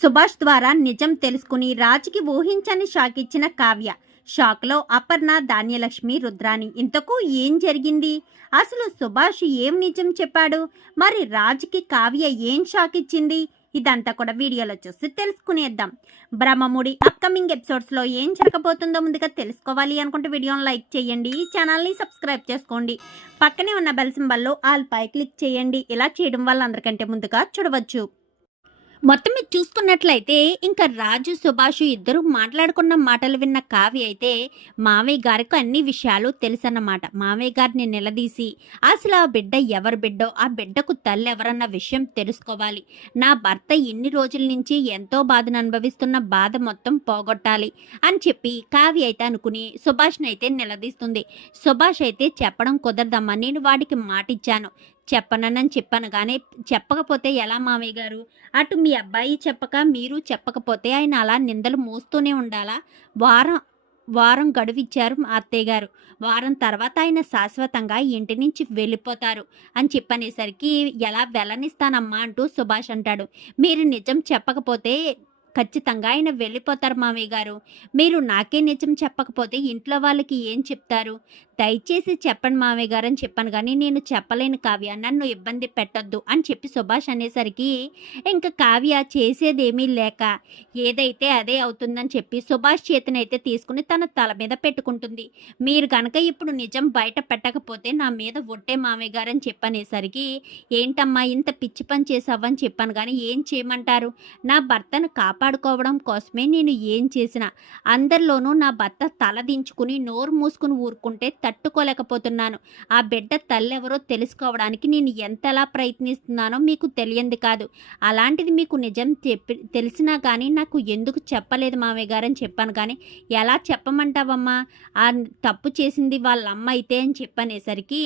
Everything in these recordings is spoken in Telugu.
సుభాష్ ద్వారా నిజం తెలుసుకుని రాజుకి ఊహించని షాక్ ఇచ్చిన కావ్య. షాక్లో అపర్ణ, ధాన్యలక్ష్మి, రుద్రాణి. ఇంతకు ఏం జరిగింది? అసలు సుభాష్ ఏం నిజం చెప్పాడు? మరి రాజుకి కావ్య ఏం షాక్ ఇచ్చింది? ఇదంతా కూడా వీడియోలో చూసి తెలుసుకునేద్దాం. బ్రహ్మముడి అప్కమింగ్ ఎపిసోడ్స్లో ఏం జరగబోతుందో ముందుగా తెలుసుకోవాలి అనుకుంటే వీడియోని లైక్ చేయండి, ఈ ఛానల్ని సబ్స్క్రైబ్ చేసుకోండి, పక్కనే ఉన్న బెల్ సింబల్లో ఆల్ పై క్లిక్ చేయండి. ఇలా చేయడం వల్ల అందరికంటే ముందుగా చూడవచ్చు. మొత్తం మీరు చూసుకున్నట్లయితే ఇంకా రాజు, సుభాష్ ఇద్దరు మాట్లాడుకున్న మాటలు విన్న కావ్య అయితే మావయ్య గారికి అన్ని విషయాలు తెలుసన్నమాట. మావయ్య గారిని నిలదీసి అసలు ఆ బిడ్డ ఎవరి బిడ్డో, ఆ బిడ్డకు తల్లి ఎవరన్న విషయం తెలుసుకోవాలి, నా భర్త ఇన్ని రోజుల నుంచి ఎంతో బాధను అనుభవిస్తున్న బాధ మొత్తం పోగొట్టాలి అని చెప్పి కావ్య అయితే అనుకుని సుభాష్ని అయితే నిలదీస్తుంది. సుభాష్ అయితే చెప్పడం కుదరదమ్మా, నేను వాడికి మాటిచ్చాను, చెప్పనని చెప్పాను, కానీ చెప్పకపోతే ఎలా మావయ్య గారు? అటు మీ అబ్బాయి చెప్పక మీరు చెప్పకపోతే ఆయన అలా నిందలు మోస్తూనే ఉండాలా? వారం గడువిచ్చారు మా అత్తయ్య గారు, వారం తర్వాత ఆయన శాశ్వతంగా ఇంటి నుంచి వెళ్ళిపోతారు అని చెప్పనేసరికి ఎలా వెళ్ళనిస్తానమ్మా అంటూ సుభాష్ అంటాడు. మీరు నిజం చెప్పకపోతే ఖచ్చితంగా ఆయన వెళ్ళిపోతారు మావయ్య గారు, మీరు నాకే నిజం చెప్పకపోతే ఇంట్లో వాళ్ళకి ఏం చెప్తారు? దయచేసి చెప్పండి మావయ్య గారు అని చెప్పాను, కానీ నేను చెప్పలేను కావ్య, నన్ను ఇబ్బంది పెట్టొద్దు అని చెప్పి సుభాష్ అనేసరికి ఇంకా కావ్య చేసేదేమీ లేక ఏదైతే అదే అవుతుందని చెప్పి సుభాష్ చేతినైతే తీసుకుని తన తల మీద పెట్టుకుంటుంది. మీరు కనుక ఇప్పుడు నిజం బయట పెట్టకపోతే నా మీద ఒట్టే మావయ్య గారు అని చెప్పనేసరికి ఏంటమ్మా ఇంత పిచ్చి పని చేసావని చెప్పాను, కానీ ఏం చేయమంటారు? నా భర్తను కాపాడుకోవడం కోసమే నేను ఏం చేసినా, అందరిలోనూ నా భర్త తల దించుకుని నోరు మూసుకుని ఊరుకుంటే తట్టుకోలేకపోతున్నాను. ఆ బిడ్డ తల్లెవరో తెలుసుకోవడానికి నేను ఎంతలా ప్రయత్నిస్తున్నానో మీకు తెలియంది కాదు. అలాంటిది మీకు నిజం తెలిసినా కానీ నాకు ఎందుకు చెప్పలేదు మావయ్య గారు అని చెప్పాను, కానీ ఎలా చెప్పమంటావమ్మా, ఆ తప్పు చేసింది వాళ్ళ అమ్మ అయితే అని చెప్పనేసరికి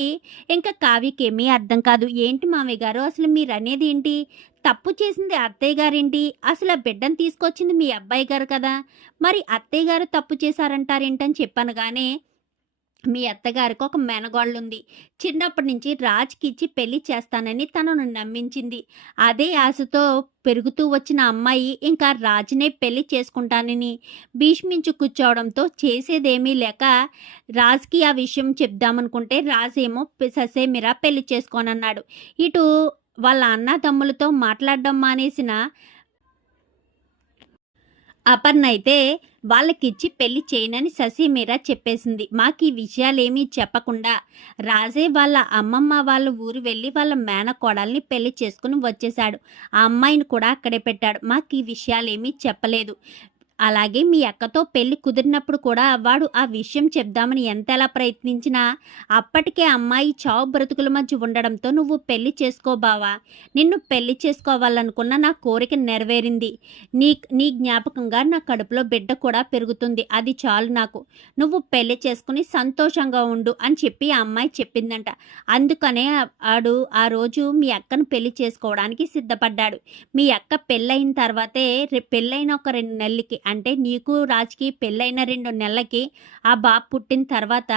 ఇంకా కావ్యకి ఏమీ అర్థం కాదు. ఏంటి మావయ్య గారు అసలు మీరు అనేది ఏంటి? తప్పు చేసింది అత్తయ్య గారేంటి? అసలు ఆ బిడ్డను తీసుకొచ్చింది మీ అబ్బాయి గారు కదా, మరి అత్తయ్య గారు తప్పు చేశారంటారేంటని చెప్పాను, కానీ మీ అత్తగారికి ఒక మెనగోళ్ళుంది, చిన్నప్పటి నుంచి రాజ్కి ఇచ్చి పెళ్లి చేస్తానని తనను నమ్మించింది. అదే ఆశతో పెరుగుతూ వచ్చిన అమ్మాయి ఇంకా రాజునే పెళ్లి చేసుకుంటానని భీష్మించు కూర్చోవడంతో చేసేదేమీ లేక రాజ్కి ఆ విషయం చెప్దామనుకుంటే రాజేమో ససేమిరా పెళ్లి చేసుకోనన్నాడు. ఇటు వాళ్ళ అన్నదమ్ములతో మాట్లాడడం మానేసిన అపర్ణ అయితే వాళ్ళకిచ్చి పెళ్లి చేయనని ససీమీరా చెప్పేసింది. మాకు ఈ విషయాలేమీ చెప్పకుండా రాజే వాళ్ళ అమ్మమ్మ వాళ్ళ ఊరు వెళ్ళి వాళ్ళ మేనకోడల్ని పెళ్లి చేసుకుని వచ్చేశాడు. ఆ అమ్మాయిని కూడా అక్కడే పెట్టాడు. మాకు ఈ విషయాలేమీ చెప్పలేదు. అలాగే మీ అక్కతో పెళ్లి కుదిరినప్పుడు కూడా వాడు ఆ విషయం చెప్దామని ఎంతలా ప్రయత్నించినా అప్పటికే అమ్మాయి చావు బ్రతుకుల మధ్య ఉండడంతో నువ్వు పెళ్లి చేసుకోబావా, నిన్ను పెళ్లి చేసుకోవాలనుకున్న నా కోరిక నెరవేరింది. నీ జ్ఞాపకంగా నా కడుపులో బిడ్డ కూడా పెరుగుతుంది, అది చాలు నాకు, నువ్వు పెళ్లి చేసుకుని సంతోషంగా ఉండు అని చెప్పి ఆ అమ్మాయి చెప్పిందంట. అందుకనే ఆడు ఆ రోజు మీ అక్కను పెళ్లి చేసుకోవడానికి సిద్ధపడ్డాడు. మీ అక్క పెళ్ళైన తర్వాతే పెళ్ళైన ఒక 2 నెలలకి, అంటే నీకు రాజుకి పెళ్ళైన 2 నెలలకి ఆ బాబు పుట్టిన తర్వాత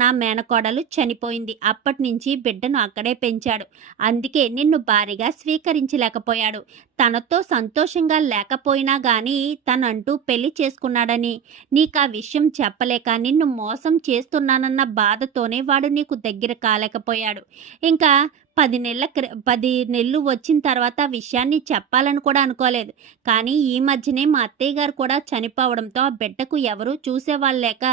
నా మేనకోడలు చనిపోయింది. అప్పటి నుంచి బిడ్డను అక్కడే పెంచాడు. అందుకే నిన్ను భారీగా స్వీకరించలేకపోయాడు. తనతో సంతోషంగా లేకపోయినా కానీ తనంటూ పెళ్లి చేసుకున్నాడని నీకు ఆ విషయం చెప్పలేక నిన్ను మోసం చేస్తున్నానన్న బాధతోనే వాడు నీకు దగ్గర కాలేకపోయాడు. ఇంకా 10 నెలలు వచ్చిన తర్వాత ఆ విషయాన్ని చెప్పాలని కూడా అనుకోలేదు. కానీ ఈ మధ్యనే మా అత్తయ్య గారు కూడా చనిపోవడంతో ఆ బిడ్డకు ఎవరూ చూసేవాళ్ళు లేక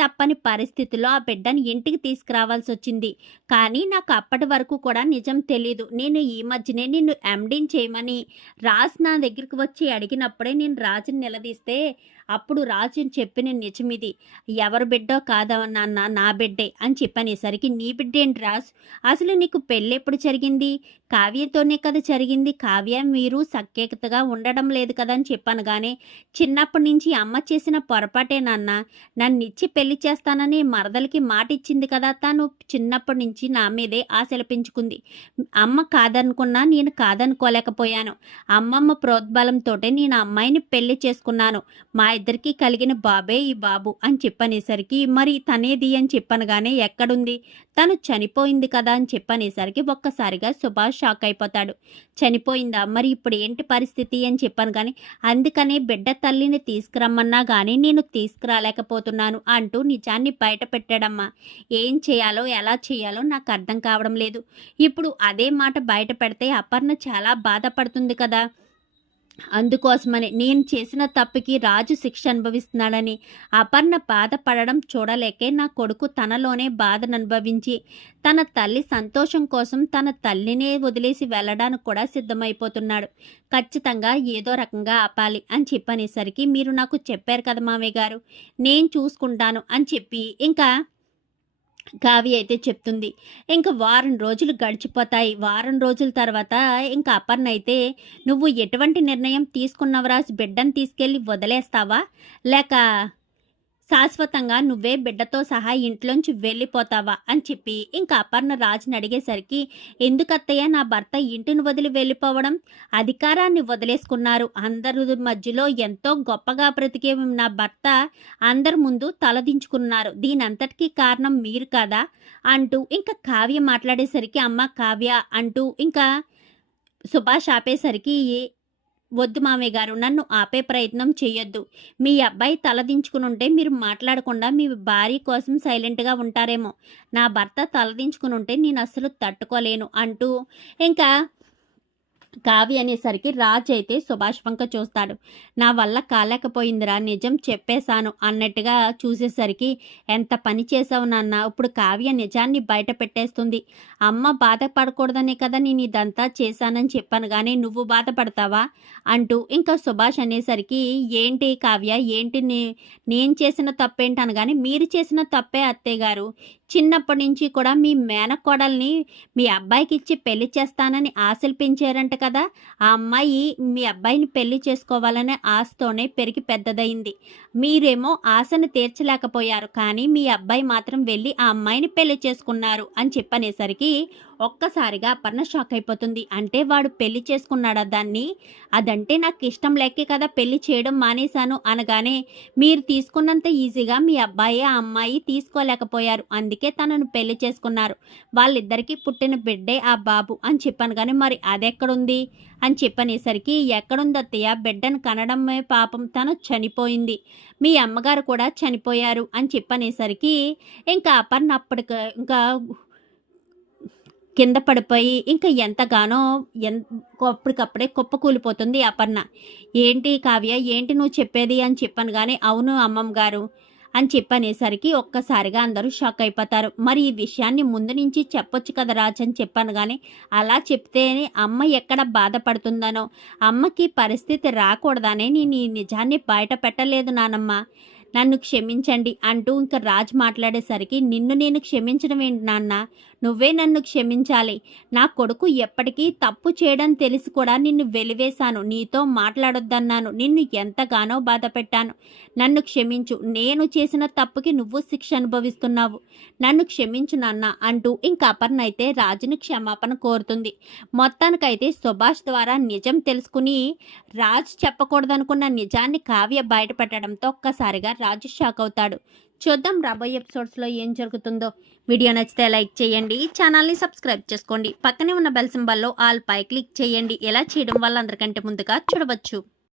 తప్పని పరిస్థితిలో ఆ బిడ్డని ఇంటికి తీసుకురావాల్సి వచ్చింది. కానీ నాకు అప్పటి వరకు కూడా నిజం తెలీదు. నేను ఈ మధ్యనే నిన్ను ఎండీని చేయమని రాజు నా దగ్గరికి వచ్చి అడిగినప్పుడే నేను రాజుని నిలదీస్తే అప్పుడు రాజు చెప్పిన నిజమిది, ఎవరి బిడ్డో కాదా నాన్న, నా బిడ్డే అని చెప్పనేసరికి నీ బిడ్డేంటి రాజు, అసలు నీకు పెళ్ళి ఎప్పుడు జరిగింది? కావ్యతోనే కదా జరిగింది, కావ్య మీరు సఖ్యతగా ఉండడం లేదు కదా అని చెప్పాను. కానీ చిన్నప్పటి నుంచి అమ్మ చేసిన పొరపాటే నాన్న, నన్నిచ్చి పెళ్లి చేస్తానని మరదలకి మాట ఇచ్చింది కదా, తను చిన్నప్పటి నుంచి నా మీదే ఆశలు పెంచుకుంది. అమ్మ కాదనుకున్నా నేను కాదనుకోలేకపోయాను. అమ్మమ్మ ప్రోద్బలంతో నేను అమ్మాయిని పెళ్లి చేసుకున్నాను. మా ఇద్దరికి కలిగిన బాబే ఈ బాబు అని చెప్పనేసరికి మరి తనేది అని చెప్పనగానే ఎక్కడుంది, తను చనిపోయింది కదా అని చెప్పనేసరికి ఒక్కసారిగా సుభాష్ షాక్ అయిపోతాడు. చనిపోయిందా, మరి ఇప్పుడు ఏంటి పరిస్థితి అని చెప్పాను కానీ అందుకనే బిడ్డ తల్లిని తీసుకురమ్మన్నా కానీ నేను తీసుకురాలేకపోతున్నాను అంటూ నిజాన్ని బయట పెట్టాడమ్మా. ఏం చేయాలో ఎలా చేయాలో నాకు అర్థం కావడం లేదు. ఇప్పుడు అదే మాట బయట పెడితే అపర్ణ చాలా బాధపడుతుంది కదా. అందుకోసమని నేను చేసిన తప్పుకి రాజు శిక్ష అనుభవిస్తున్నాడని అపర్ణ బాధపడడం చూడలేకే నా కొడుకు తనలోనే బాధను అనుభవించి తన తల్లి సంతోషం కోసం తన తల్లినే వదిలేసి వెళ్ళడానికి కూడా సిద్ధమైపోతున్నాడు. ఖచ్చితంగా ఏదో రకంగా ఆపాలి అని చెప్పనేసరికి మీరు నాకు చెప్పారు కదా మామయ్య గారు, నేను చూసుకుంటాను అని చెప్పి ఇంకా కావ్య అయితే చెప్తుంది. ఇంక వారం రోజులు గడిచిపోతాయి. వారం రోజుల తర్వాత ఇంకా అపర్ణ అయితే నువ్వు ఎటువంటి నిర్ణయం తీసుకున్నవరా, బిడ్డను తీసుకెళ్ళి వదిలేస్తావా లేక శాశ్వతంగా నువ్వే బిడ్డతో సహా ఇంట్లోంచి వెళ్ళిపోతావా అని చెప్పి ఇంకా అపర్ణ రాజుని అడిగేసరికి, ఎందుకత్తయ్య నా భర్త ఇంటిని వదిలి వెళ్ళిపోవడం, అధికారాన్ని వదిలేసుకున్నారు, అందరి మధ్యలో ఎంతో గొప్పగా బ్రతికే నా భర్త అందరి ముందు తలదించుకున్నారు, దీనంతటికీ కారణం మీరు కదా అంటూ ఇంకా కావ్య మాట్లాడేసరికి, అమ్మ కావ్య అంటూ ఇంకా సుభాష్ ఆపేసరికి, వద్దు మామయ్య గారు, నన్ను ఆపే ప్రయత్నం చేయొద్దు. మీ అబ్బాయి తలదించుకుని ఉంటే మీరు మాట్లాడకుండా మీ భార్య కోసం సైలెంట్గా ఉంటారేమో, నా భర్త తలదించుకుని ఉంటే నేను అస్సలు తట్టుకోలేను అంటూ ఇంకా కావ్య అనేసరికి రాజు అయితే సుభాష్ వంక చూస్తాడు. నా వల్ల కాలేకపోయిందిరా, నిజం చెప్పేశాను అన్నట్టుగా చూసేసరికి, ఎంత పని చేసావు నాన్న, ఇప్పుడు కావ్య నిజాన్ని బయట పెట్టేస్తుంది. అమ్మ బాధపడకూడదనే కదా నేను ఇదంతా చేశానని చెప్పాను, కానీ నువ్వు బాధపడతావా అంటూ ఇంకా సుభాష్ అనేసరికి, ఏంటి కావ్య, ఏంటి నేను చేసిన తప్పేంటి అనగానే, మీరు చేసిన తప్పే అత్తయ్య గారు, చిన్నప్పటి నుంచి కూడా మీ మేనకోడల్ని మీ అబ్బాయికి ఇచ్చి పెళ్లి చేస్తానని ఆశలు పెంచారంట కదా, ఆ అమ్మాయి మీ అబ్బాయిని పెళ్లి చేసుకోవాలనే ఆశతోనే పెరిగి పెద్దదైంది. మీరేమో ఆశను తీర్చలేకపోయారు, కానీ మీ అబ్బాయి మాత్రం వెళ్ళి ఆ అమ్మాయిని పెళ్లి చేసుకున్నారు అని చెప్పనేసరికి ఒక్కసారిగా అపర్ణ షాక్ అయిపోతుంది. అంటే వాడు పెళ్లి చేసుకున్నాడా దాన్ని, అదంటే నాకు ఇష్టం లేకే కదా పెళ్లి చేయడం మానేశాను అనగానే, మీరు తీసుకున్నంత ఈజీగా మీ అబ్బాయి ఆ అమ్మాయి తీసుకోలేకపోయారు, అందుకే తనను పెళ్లి చేసుకున్నారు, వాళ్ళిద్దరికీ పుట్టిన బిడ్డే ఆ బాబు అని చెప్పాను, కానీ మరి అదెక్కడుంది అని చెప్పనేసరికి, ఎక్కడుంది అత్తయ్య, బిడ్డను కనడమే పాపం, తను చనిపోయింది, మీ అమ్మగారు కూడా చనిపోయారు అని చెప్పనేసరికి ఇంకా అపర్ణ ఇంకా కింద పడిపోయి ఇంకా ఎంతగానో అప్పటికప్పుడే కుప్పకూలిపోతుంది అపర్ణ. ఏంటి కావ్య, ఏంటి నువ్వు చెప్పేది అని చెప్పాను, కానీ అవును అమ్మమ్మ గారు అని చెప్పనేసరికి ఒక్కసారిగా అందరూ షాక్ అయిపోతారు. మరి ఈ విషయాన్ని ముందు నుంచి చెప్పొచ్చు కదా రాజు అని చెప్పాను, కానీ అలా చెప్తేనే అమ్మ ఎక్కడ బాధపడుతుందనో, అమ్మకి పరిస్థితి రాకూడదనే నేను ఈ నిజాన్ని బయట పెట్టలేదు నానమ్మ, నన్ను క్షమించండి అంటూ ఇంకా రాజు మాట్లాడేసరికి, నిన్ను నేను క్షమించడం ఏంటి నాన్న, నువ్వే నన్ను క్షమించాలి, నా కొడుకు ఎప్పటికీ తప్పు చేయడం తెలిసి కూడా నిన్ను వెలివేశాను, నీతో మాట్లాడొద్దన్నాను, నిన్ను ఎంతగానో బాధ పెట్టాను, నన్ను క్షమించు, నేను చేసిన తప్పుకి నువ్వు శిక్ష అనుభవిస్తున్నావు, నన్ను క్షమించు నాన్న అంటూ ఇంకా అపర్ణ అయితే రాజుని క్షమాపణ కోరుతుంది. మొత్తానికైతే సుభాష్ ద్వారా నిజం తెలుసుకుని రాజు చెప్పకూడదనుకున్న నిజాన్ని కావ్య బయట పెట్టడంతో ఒక్కసారిగా రాజు షాక్ అవుతాడు. చూద్దాం రాబోయే ఎపిసోడ్స్లో ఏం జరుగుతుందో. వీడియో నచ్చితే లైక్ చేయండి, ఛానల్ని సబ్స్క్రైబ్ చేసుకోండి, పక్కనే ఉన్న బెల్ సింబల్లో ఆల్ పై క్లిక్ చేయండి. ఎలా చేయడం వల్ల అందరికంటే ముందుగా చూడవచ్చు.